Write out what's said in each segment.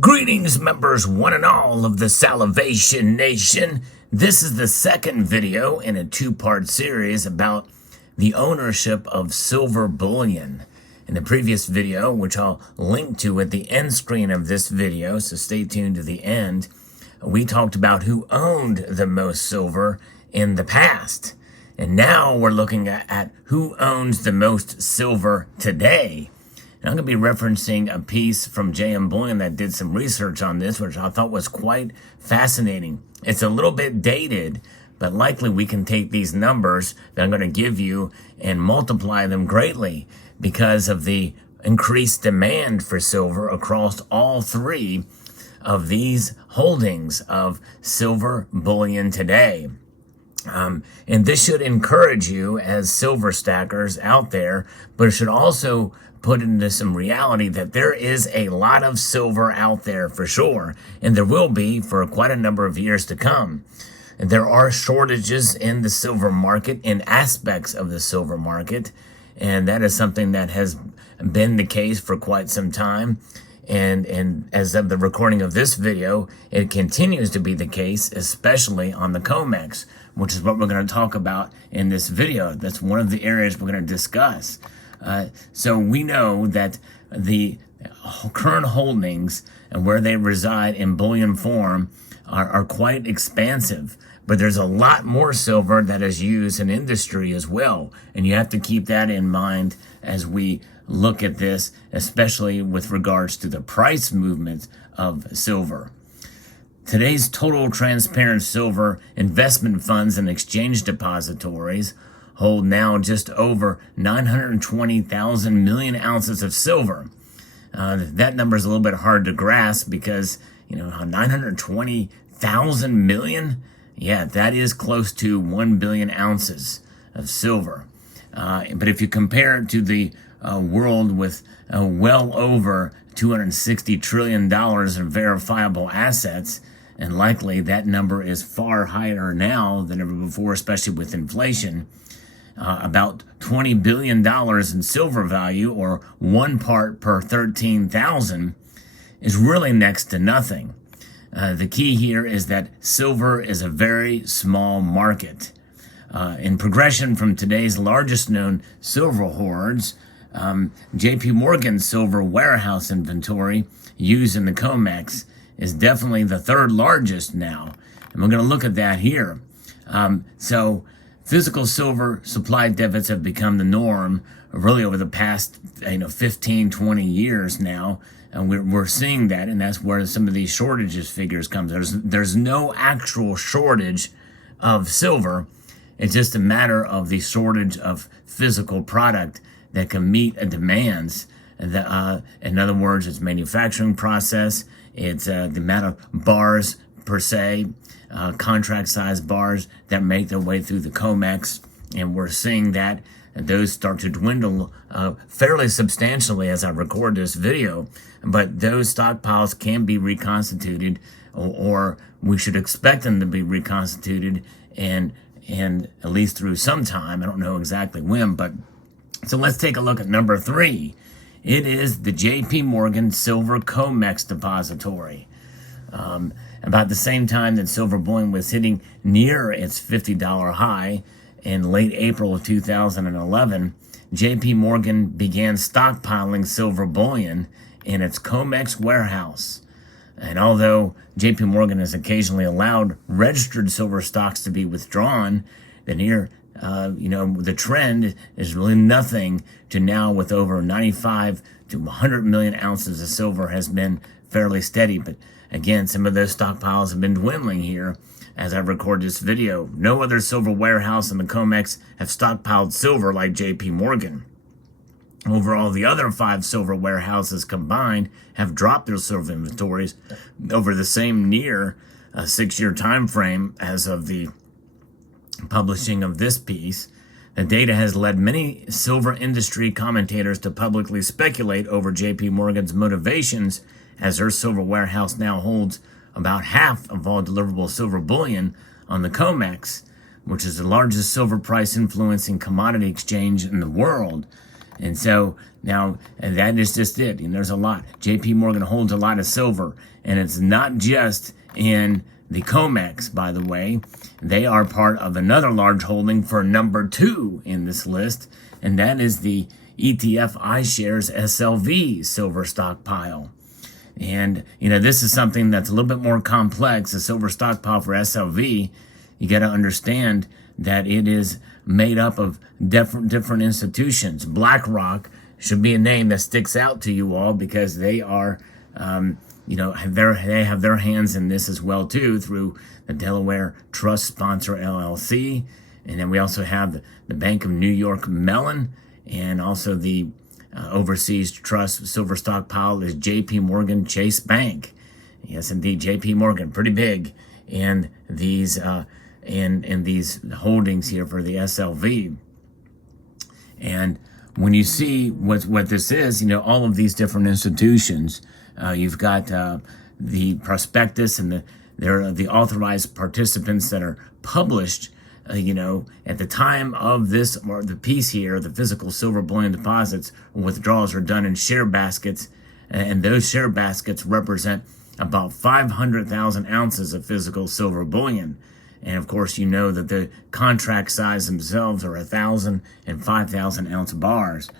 Greetings, members one and all of the Salivation Nation. This is the second video in a two-part series about the ownership of silver bullion. In the previous video, which I'll link to at the end screen of this video, so stay tuned to the end, we talked about who owned the most silver in the past. And now we're looking at who owns the most silver today. And I'm going to be referencing a piece from J.M. Bullion that did some research on this, which I thought was quite fascinating. It's a little bit dated, but likely we can take these numbers that I'm going to give you and multiply them greatly because of the increased demand for silver across all three of these holdings of silver bullion today. And this should encourage you as silver stackers out there, but it should also put into some reality that there is a lot of silver out there for sure, and there will be for quite a number of years to come. And there are shortages in the silver market, in aspects of the silver market, and that is something that has been the case for quite some time. And as of the recording of this video, it continues to be the case, especially on the COMEX, which is what we're going to talk about in this video. That's one of the areas we're going to discuss. So we know that the current holdings and where they reside in bullion form are quite expansive, but there's a lot more silver that is used in industry as well. And you have to keep that in mind as we look at this, especially with regards to the price movement of silver. Today's total transparent silver investment funds and exchange depositories hold now just over 920,000 million ounces of silver. That number is a little bit hard to grasp because, 920,000 million? Yeah, that is close to 1 billion ounces of silver. But if you compare it to the world with well over $260 trillion in verifiable assets, and likely that number is far higher now than ever before, especially with inflation, about $20 billion in silver value, or 1 part per 13,000, is really next to nothing. The key here is that silver is a very small market. In progression from today's largest known silver hoards, JP Morgan's silver warehouse inventory used in the COMEX is definitely the third largest now. And we're going to look at that here. So physical silver supply deficits have become the norm really over the past 15, 20 years now. And we're seeing that, and that's where some of these shortages figures come. There's no actual shortage of silver. It's just a matter of the shortage of physical product that can meet demands. In other words, it's manufacturing process, it's the amount of bars per se, contract size bars that make their way through the COMEX, and we're seeing that those start to dwindle fairly substantially as I record this video. But those stockpiles can be reconstituted, or we should expect them to be reconstituted, and at least through some time. I don't know exactly when, but so let's take a look at number 3. It is the JP Morgan Silver COMEX Depository. About the same time that silver bullion was hitting near its $50 high in late April of 2011, JP Morgan began stockpiling silver bullion in its COMEX warehouse. And although JP Morgan has occasionally allowed registered silver stocks to be withdrawn, the trend is really nothing to now, with over 95 to 100 million ounces of silver has been fairly steady. But again, some of those stockpiles have been dwindling here as I record this video. No other silver warehouse in the COMEX have stockpiled silver like JP Morgan. Overall, the other 5 silver warehouses combined have dropped their silver inventories over the same near 6-year time frame as of the publishing of this piece. The data has led many silver industry commentators to publicly speculate over JP Morgan's motivations, as her silver warehouse now holds about half of all deliverable silver bullion on the COMEX, which is the largest silver price influencing commodity exchange in the world. And so now, and that is just it. And there's a lot. JP Morgan holds a lot of silver, and it's not just in the COMEX, by the way. They are part of another large holding for number 2 in this list, and that is the ETF iShares SLV silver stockpile. And, this is something that's a little bit more complex. The silver stockpile for SLV, you got to understand that it is made up of different institutions. BlackRock should be a name that sticks out to you all because they are, they have their hands in this as well too through the Delaware Trust Sponsor LLC, and then we also have the Bank of New York Mellon, and also the overseas trust silver stockpile is JP Morgan Chase Bank. Yes, indeed, JP Morgan, pretty big in these in these holdings here for the SLV. And when you see what this is, all of these different institutions, you've got the prospectus and the authorized participants that are published. At the time of this, or the piece here, the physical silver bullion deposits withdrawals are done in share baskets, and those share baskets represent about 500,000 ounces of physical silver bullion. And of course, you know that the contract size themselves are 1,000 and 5,000 ounce bars.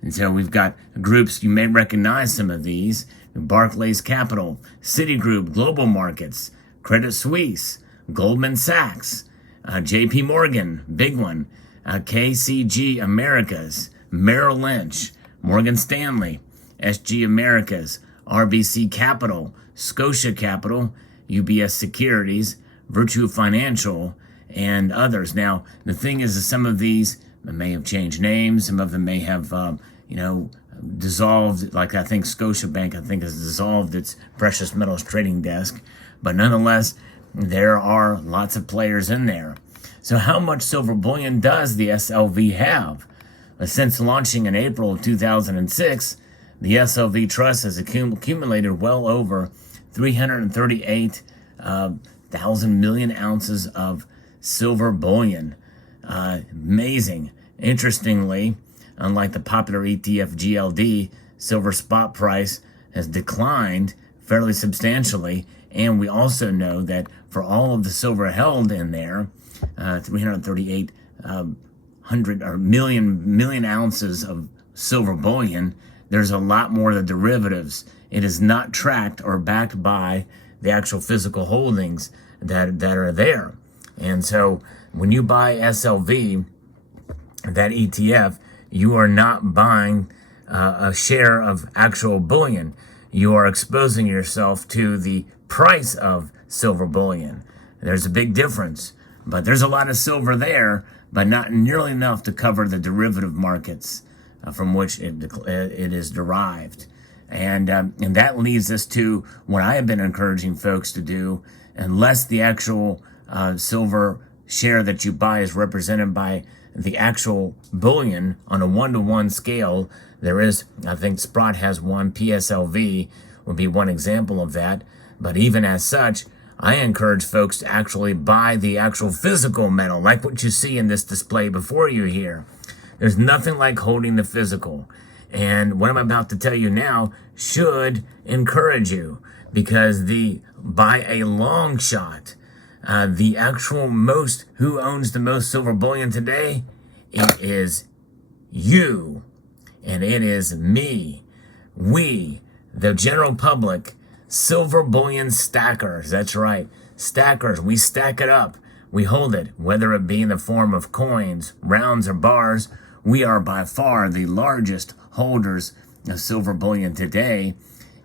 And so we've got groups, you may recognize some of these: Barclays Capital, Citigroup Global Markets, Credit Suisse, Goldman Sachs, JP Morgan, big one, KCG Americas, Merrill Lynch, Morgan Stanley, SG Americas, RBC Capital, Scotia Capital, UBS Securities, Virtue Financial, and others. Now, the thing is that some of these may have changed names. Some of them may have, dissolved. Like I think Scotiabank, has dissolved its precious metals trading desk. But nonetheless, there are lots of players in there. So how much silver bullion does the SLV have? Since launching in April of 2006, the SLV Trust has accumulated well over 338,000 million ounces of silver bullion. Amazing. Interestingly, unlike the popular ETF GLD, silver spot price has declined fairly substantially. And we also know that for all of the silver held in there, 338 million ounces of silver bullion, there's a lot more of the derivatives. It is not tracked or backed by the actual physical holdings that are there. And so when you buy SLV, that ETF, you are not buying a share of actual bullion. You are exposing yourself to the price of silver bullion. There's a big difference, but there's a lot of silver there, but not nearly enough to cover the derivative markets from which it is derived. And that leads us to what I have been encouraging folks to do. Unless the actual silver share that you buy is represented by the actual bullion on a 1-to-1 scale, there is, I think Sprott has one, PSLV would be one example of that. But even as such, I encourage folks to actually buy the actual physical metal, like what you see in this display before you here. There's nothing like holding the physical. And what I'm about to tell you now should encourage you, because by a long shot, the actual who owns the most silver bullion today, it is you, and it is me. We, the general public, silver bullion stackers. That's right, stackers. We stack it up. We hold it, whether it be in the form of coins, rounds, or bars. We are by far the largest holders of silver bullion today,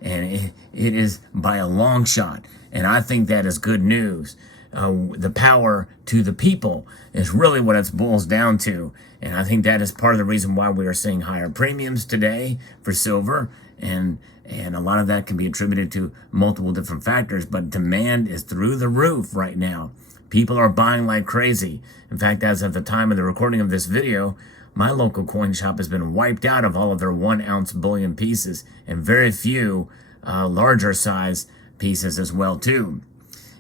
and it is by a long shot. And I think that is good news. The power to the people is really what it boils down to. And I think that is part of the reason why we are seeing higher premiums today for silver. And a lot of that can be attributed to multiple different factors, but demand is through the roof right now. People are buying like crazy. In fact, as of the time of the recording of this video, my local coin shop has been wiped out of all of their 1-ounce bullion pieces, and very few larger size pieces as well too.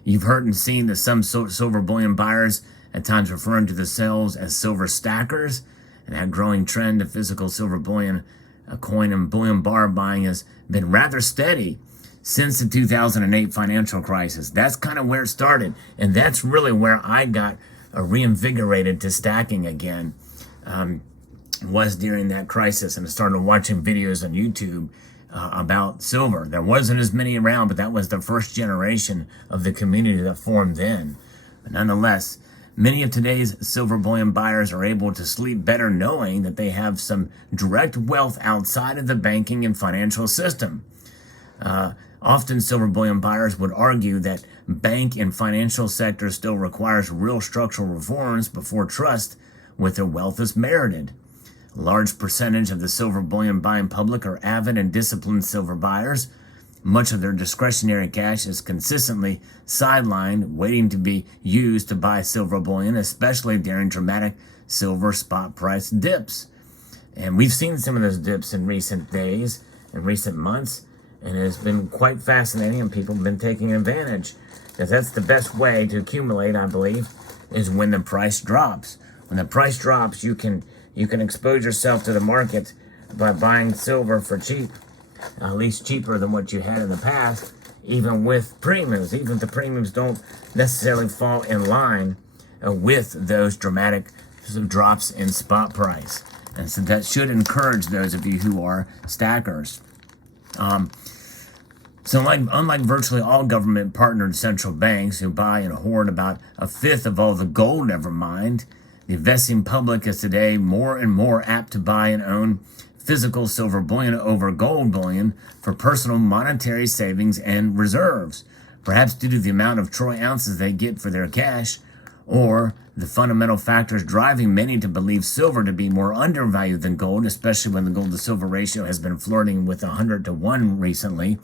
You've heard and seen that some silver bullion buyers at times referring to themselves as silver stackers, and that growing trend of physical silver bullion, coin and bullion bar buying has been rather steady since the 2008 financial crisis. That's kind of where it started, and that's really where I got reinvigorated to stacking again. Was during that crisis, and I started watching videos on YouTube about silver. There wasn't as many around, but that was the first generation of the community that formed then. But nonetheless, many of today's silver bullion buyers are able to sleep better knowing that they have some direct wealth outside of the banking and financial system. Often silver bullion buyers would argue that bank and financial sector still requires real structural reforms before trust with their wealth is merited. A large percentage of the silver bullion buying public are avid and disciplined silver buyers. Much of their discretionary cash is consistently sidelined, waiting to be used to buy silver bullion, especially during dramatic silver spot price dips. And we've seen some of those dips in recent days and recent months, and it has been quite fascinating, and people have been taking advantage. Because that's the best way to accumulate, I believe, is when the price drops. When the price drops, you can expose yourself to the market by buying silver for cheap, at least cheaper than what you had in the past, even with premiums. Even if the premiums don't necessarily fall in line with those dramatic drops in spot price. And so that should encourage those of you who are stackers. So unlike virtually all government-partnered central banks who buy and hoard about a fifth of all the gold, never mind, the investing public is today more and more apt to buy and own physical silver bullion over gold bullion for personal monetary savings and reserves, perhaps due to the amount of troy ounces they get for their cash, or the fundamental factors driving many to believe silver to be more undervalued than gold, especially when the gold to silver ratio has been flirting with 100 to 1 recently.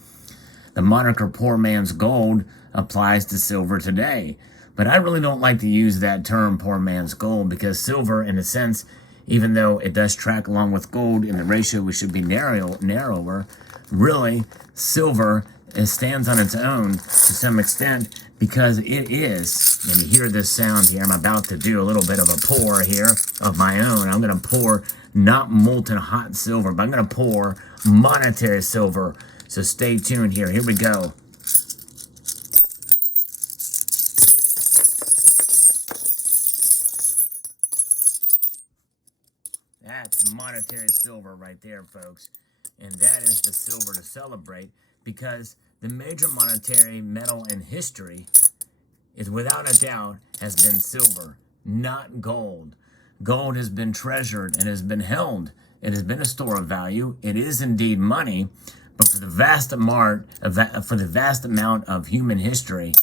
The moniker poor man's gold applies to silver today. But I really don't like to use that term, poor man's gold, because silver, in a sense, even though it does track along with gold in the ratio, which should be narrower, really, silver stands on its own to some extent because it is, and you hear this sound here, I'm about to do a little bit of a pour here of my own. I'm going to pour not molten hot silver, but I'm going to pour monetary silver. So stay tuned here. Here we go. That's monetary silver right there, folks. And that is the silver to celebrate, because the major monetary metal in history is, without a doubt, has been silver, not gold. Gold has been treasured and has been held. It has been a store of value. It is indeed money, but for the vast amount of human history,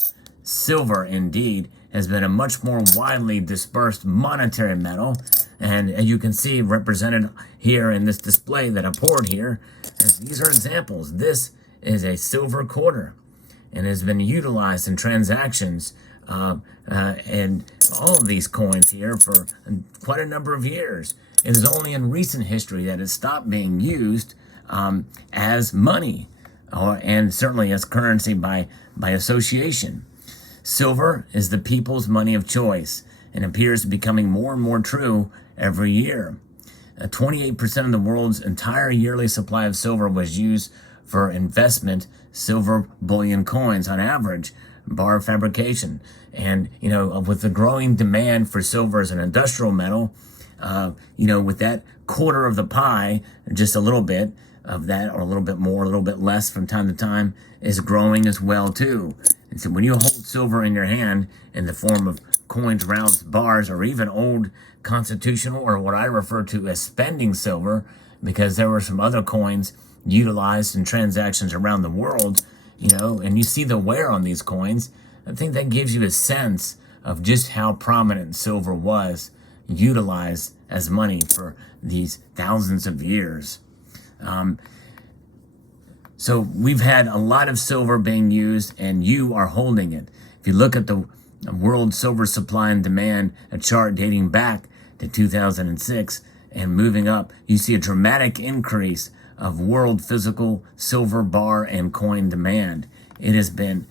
silver indeed has been a much more widely dispersed monetary metal. And you can see represented here in this display that I poured here, these are examples. This is a silver quarter and has been utilized in transactions and all of these coins here for quite a number of years. It is only in recent history that it stopped being used as money and certainly as currency by association. Silver is the people's money of choice and appears to be becoming more and more true every year. 28% of the world's entire yearly supply of silver was used for investment silver bullion coins on average, bar fabrication. And, with the growing demand for silver as an industrial metal, with that quarter of the pie, just a little bit of that, or a little bit more, a little bit less from time to time, is growing as well too. And so when you hold silver in your hand in the form of coins, rounds, bars, or even old constitutional, or what I refer to as spending silver, because there were some other coins utilized in transactions around the world, and you see the wear on these coins, I think that gives you a sense of just how prominent silver was utilized as money for these thousands of years. So we've had a lot of silver being used, and you are holding it. If you look at the world silver supply and demand, a chart dating back to 2006 and moving up, you see a dramatic increase of world physical silver bar and coin demand. it has been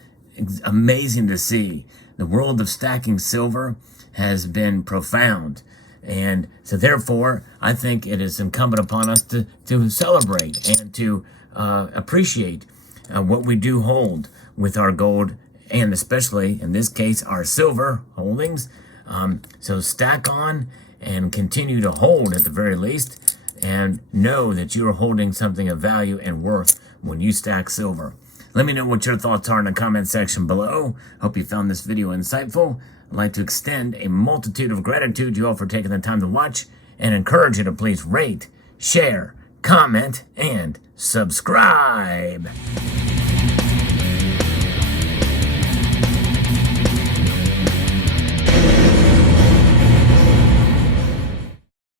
amazing to see. The world of stacking silver has been profound. And so therefore, I think it is incumbent upon us to celebrate and to appreciate what we do hold with our gold, and especially, in this case, our silver holdings. So stack on and continue to hold at the very least, and know that you are holding something of value and worth when you stack silver. Let me know what your thoughts are in the comment section below. Hope you found this video insightful. I'd like to extend a multitude of gratitude to you all for taking the time to watch, and encourage you to please rate, share, comment, and subscribe.